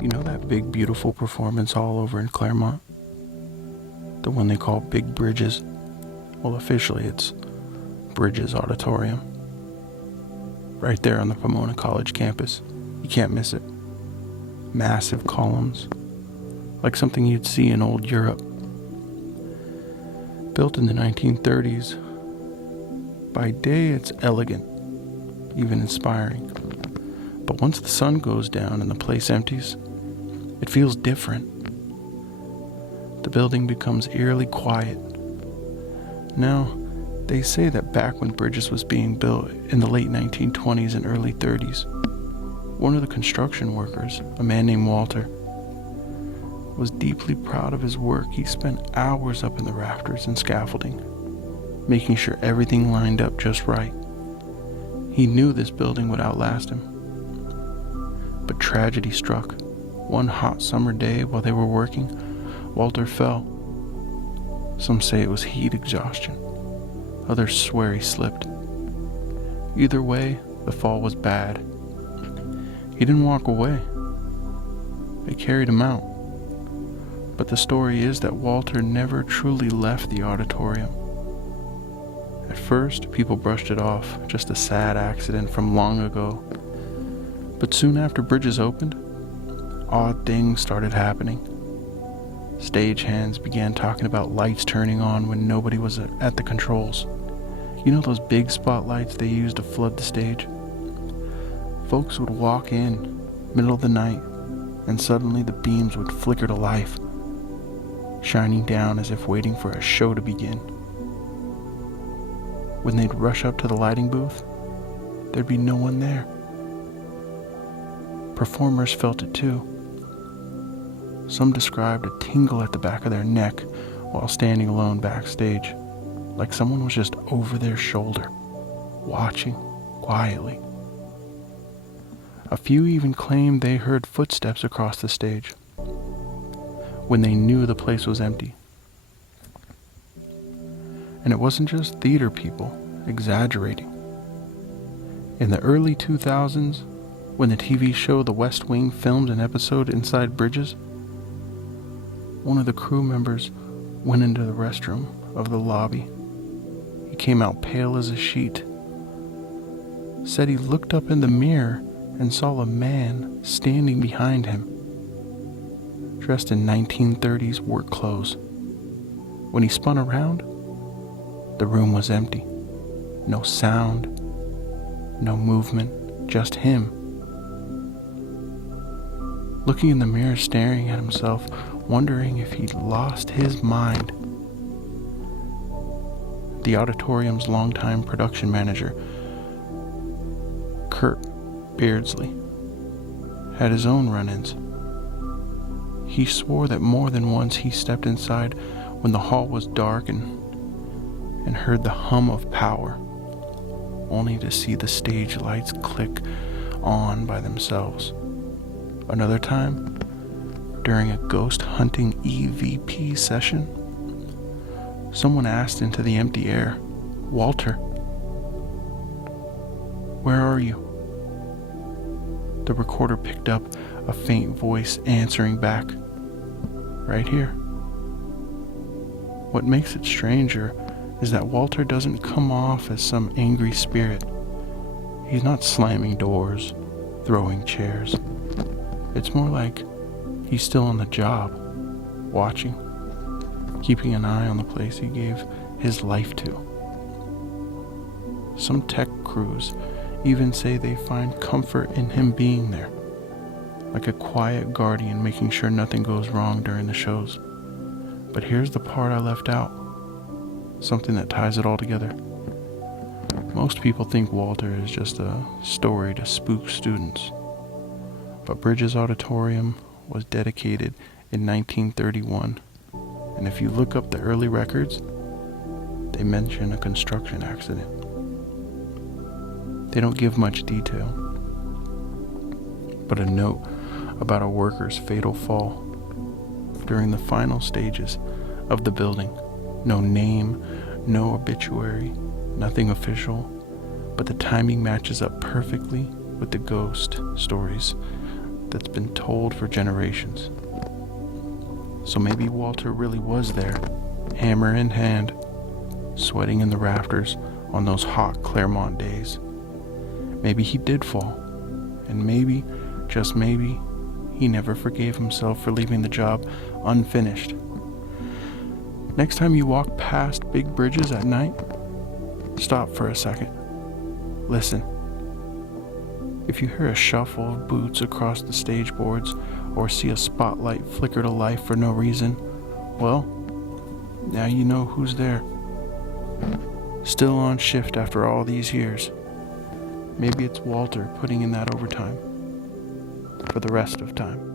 You know that big, beautiful performance hall over in Claremont? The one they call Big Bridges? Well, officially it's Bridges Auditorium. Right there on the Pomona College campus. You can't miss it. Massive columns, like something you'd see in old Europe. Built in the 1930s, by day it's elegant, even inspiring. But once the sun goes down and the place empties, it feels different. The building becomes eerily quiet. Now, they say that back when Bridges was being built in the late 1920s and early 30s, one of the construction workers, a man named Walter, was deeply proud of his work. He spent hours up in the rafters and scaffolding, making sure everything lined up just right. He knew this building would outlast him. But tragedy struck. One hot summer day while they were working, Walter fell. Some say it was heat exhaustion. Others swear he slipped. Either way, the fall was bad. He didn't walk away. They carried him out. But the story is that Walter never truly left the auditorium. At first, people brushed it off, just a sad accident from long ago. But soon after Bridges opened, odd things started happening. Stagehands began talking about lights turning on when nobody was at the controls. You know those big spotlights they use to flood the stage? Folks would walk in, middle of the night, and suddenly the beams would flicker to life, shining down as if waiting for a show to begin. When they'd rush up to the lighting booth, there'd be no one there. Performers felt it too. Some described a tingle at the back of their neck while standing alone backstage, like someone was just over their shoulder, watching quietly. A few even claimed they heard footsteps across the stage when they knew the place was empty. And it wasn't just theater people exaggerating. In the early 2000s, when the TV show The West Wing filmed an episode inside Bridges, one of the crew members went into the restroom of the lobby. He came out pale as a sheet. Said he looked up in the mirror and saw a man standing behind him, dressed in 1930s work clothes. When he spun around, the room was empty. No sound, no movement, just him. Looking in the mirror, staring at himself, wondering if he'd lost his mind. The auditorium's longtime production manager, Kurt Beardsley, had his own run-ins. He swore that more than once he stepped inside when the hall was dark and heard the hum of power, only to see the stage lights click on by themselves. Another time, during a ghost hunting EVP session, someone asked into the empty air, "Walter, where are you?" The recorder picked up a faint voice answering back, "Right here." What makes it stranger is that Walter doesn't come off as some angry spirit. He's not slamming doors, throwing chairs. It's more like he's still on the job, watching, keeping an eye on the place he gave his life to. Some tech crews even say they find comfort in him being there, like a quiet guardian making sure nothing goes wrong during the shows. But here's the part I left out, something that ties it all together. Most people think Walter is just a story to spook students, but Bridges Auditorium was dedicated in 1931, and if you look up the early records, they mention a construction accident. They don't give much detail, but a note about a worker's fatal fall during the final stages of the building. No name, no obituary, nothing official, but the timing matches up perfectly with the ghost stories that's been told for generations. So maybe Walter really was there, hammer in hand, sweating in the rafters on those hot Claremont days. Maybe he did fall, and maybe, just maybe, he never forgave himself for leaving the job unfinished. Next time you walk past big bridges at night, stop for a second. Listen. If you hear a shuffle of boots across the stage boards or see a spotlight flicker to life for no reason, well, now you know who's there. Still on shift after all these years. Maybe it's Walter putting in that overtime for the rest of time.